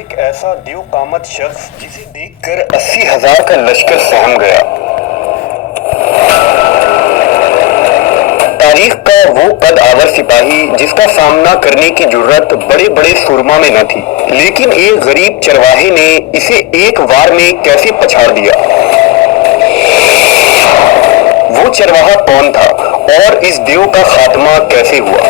ایک ایسا دیو قامت شخص جسے دیکھ کر 80,000 کا لشکر سہم گیا۔ تاریخ کا وہ قد آور سپاہی جس کا سامنا کرنے کی جرت بڑے بڑے سورما میں نہ تھی، لیکن ایک غریب چرواہے نے اسے ایک وار میں کیسے پچھاڑ دیا۔ وہ چرواہا کون تھا اور اس دیو کا خاتمہ کیسے ہوا؟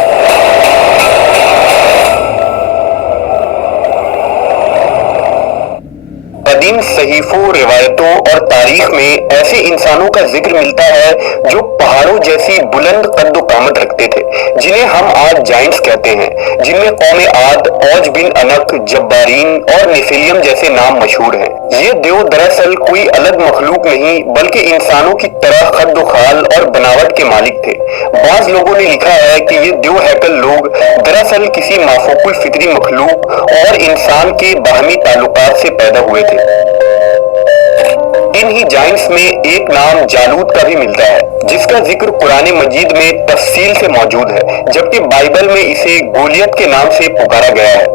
قدیم صحیفوں، روایتوں اور تاریخ میں ایسے انسانوں کا ذکر ملتا ہے جو پہاڑوں جیسی بلند قد و قامت رکھتے تھے، جنہیں ہم آج جائنٹس کہتے ہیں، جن میں قوم عاد، اوج بن انک، جبارین اور نیفیلیم جیسے نام مشہور ہیں۔ یہ دیو دراصل کوئی الگ مخلوق نہیں بلکہ انسانوں کی طرح قد و خال اور بناوٹ کے مالک تھے۔ بعض لوگوں نے لکھا ہے کہ یہ دیو ہیکل لوگ دراصل کسی مافوق الفطری مخلوق اور انسان کے باہمی تعلقات سے پیدا ہوئے تھے۔ ان ہی جائنٹس میں ایک نام جالوت کا بھی ملتا ہے، جس کا ذکر قرآن مجید میں تفصیل سے موجود ہے، جبکہ بائبل میں اسے گولیت کے نام سے پکارا گیا ہے۔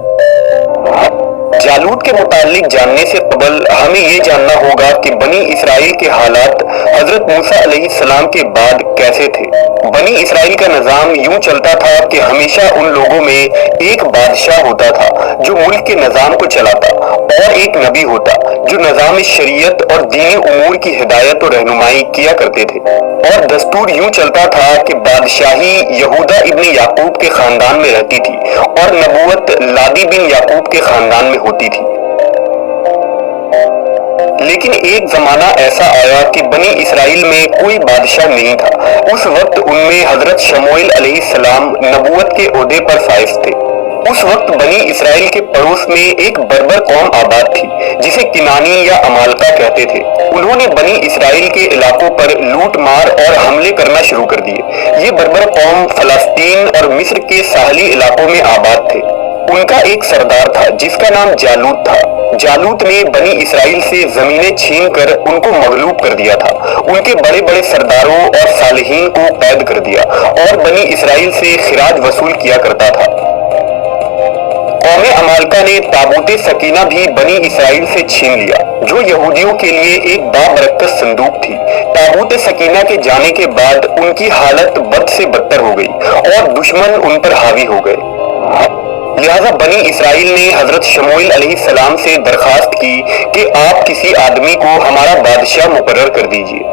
جالوت کے متعلق جاننے سے قبل ہمیں یہ جاننا ہوگا کہ بنی اسرائیل کے حالات حضرت موسیٰ علیہ السلام کے بعد کیسے تھے۔ بنی اسرائیل کا نظام یوں چلتا تھا کہ ہمیشہ ان لوگوں میں ایک بادشاہ ہوتا تھا جو ملک کے نظام کو چلاتا، اور ایک نبی ہوتا جو نظام شریعت اور دینی امور کی ہدایت و رہنمائی کیا کرتے تھے۔ اور دستور یوں چلتا تھا کہ بادشاہی یہودا ابن یعقوب کے خاندان میں رہتی تھی اور نبوت لادی بن یعقوب کے خاندان میں ہوتی تھی۔ لیکن ایک زمانہ ایسا آیا کہ بنی اسرائیل میں کوئی بادشاہ نہیں تھا۔ اس وقت ان میں حضرت شموئیل علیہ السلام نبوت کے عہدے پر فائز تھے۔ اس وقت بنی اسرائیل کے پڑوس میں ایک بربر قوم آباد تھی جسے کنانی یا عمالقہ کہتے تھے۔ انہوں نے بنی اسرائیل کے علاقوں پر لوٹ مار اور حملے کرنا شروع کر دیے۔ یہ بربر قوم فلسطین اور مصر کے ساحلی علاقوں میں آباد تھے۔ ان کا ایک سردار تھا جس کا نام جالوت تھا۔ جالوت نے بنی اسرائیل سے زمینیں چھین کر ان کو مغلوب کر دیا تھا، ان کے بڑے بڑے سرداروں اور صالحین کو قید کر دیا اور بنی اسرائیل سے خراج وصول کیا کرتا تھا۔ قوم عمالقہ نے تابوت سکینہ بھی بنی اسرائیل سے چھین لیا، جو یہودیوں کے لیے ایک بابرکت صندوق تھی۔ تابوت سکینہ کے جانے کے بعد ان کی حالت بد سے بدتر ہو گئی اور دشمن ان پر حاوی ہو گئے۔ لہذا بنی اسرائیل نے حضرت شموئیل علیہ السلام سے درخواست کی کہ آپ کسی آدمی کو ہمارا بادشاہ مقرر کر دیجیے۔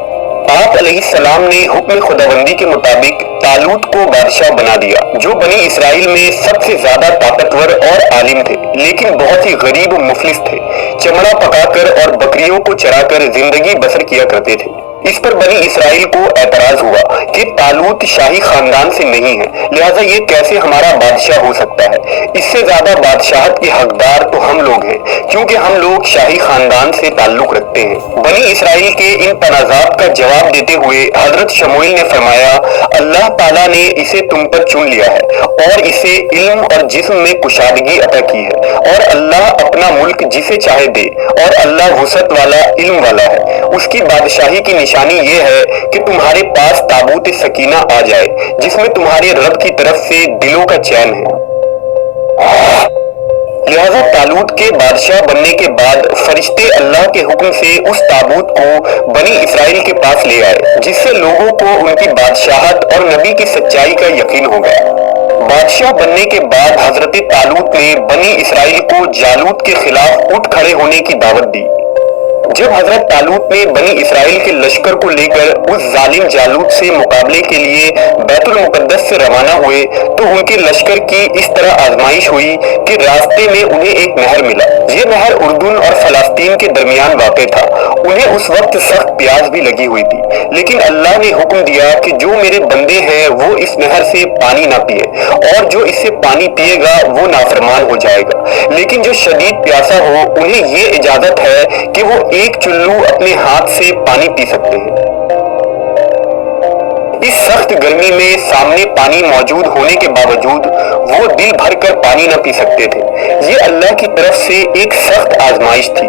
آپ علیہ السلام نے حکم خداوندی کے مطابق طالوت کو بادشاہ بنا دیا، جو بنی اسرائیل میں سب سے زیادہ طاقتور اور عالم تھے، لیکن بہت ہی غریب و مفلس تھے۔ چمڑا پکا کر اور بکریوں کو چرا کر زندگی بسر کیا کرتے تھے۔ اس پر بنی اسرائیل کو اعتراض ہوا کہ طالوت شاہی خاندان سے نہیں ہے، لہٰذا یہ کیسے ہمارا بادشاہ ہو سکتا ہے؟ اس سے زیادہ بادشاہت کے حقدار تو ہم لوگ ہیں، کیونکہ ہم لوگ شاہی خاندان سے تعلق رکھتے ہیں۔ بنی اسرائیل کے ان تنازعات کا جواب دیتے ہوئے حضرت شموئیل نے فرمایا، اللہ تعالیٰ نے اسے تم پر چن لیا ہے اور اسے علم اور جسم میں کشادگی عطا کی ہے، اور اللہ اپنا ملک جسے چاہے دے، اور اللہ وسعت والا علم والا ہے۔ اس کی بادشاہی کی نشانی یہ ہے کہ تمہارے پاس تابوت سکینہ آ جائے، جس میں تمہارے رب کی طرف سے دلوں کا چین ہے۔ لہذا طالوت کے بادشاہ بننے کے بعد فرشتے اللہ کے حکم سے اس تابوت کو بنی اسرائیل کے پاس لے آئے، جس سے لوگوں کو ان کی بادشاہت اور نبی کی سچائی کا یقین ہو گیا۔ بادشاہ بننے کے بعد حضرت طالوت نے بنی اسرائیل کو جالوت کے خلاف اٹھ کھڑے ہونے کی دعوت دی۔ جب حضرت طالوت نے بنی اسرائیل کے لشکر کو لے کر اس ظالم جالوت سے مقابلے کے لیے بیت المقدس سے روانہ ہوئے تو ان کے لشکر کی اس طرح آزمائش ہوئی کہ راستے میں انہیں ایک نہر ملا۔ یہ نہر اردن اور فلسطین کے درمیان واقع تھا۔ انہیں اس وقت سخت پیاس بھی لگی ہوئی تھی، لیکن اللہ نے حکم دیا کہ جو میرے بندے ہیں وہ اس نہر سے پانی نہ پیے، اور جو اس سے پانی پیے گا وہ نافرمان ہو جائے گا، لیکن جو شدید پیاسا ہو انہیں یہ اجازت ہے کہ وہ ایک چلو اپنے ہاتھ سے پانی پی سکتے ہیں۔ اس سخت گرمی میں سامنے پانی موجود ہونے کے باوجود وہ دل بھر کر پانی نہ پی سکتے تھے۔ یہ اللہ کی طرف سے ایک سخت آزمائش تھی۔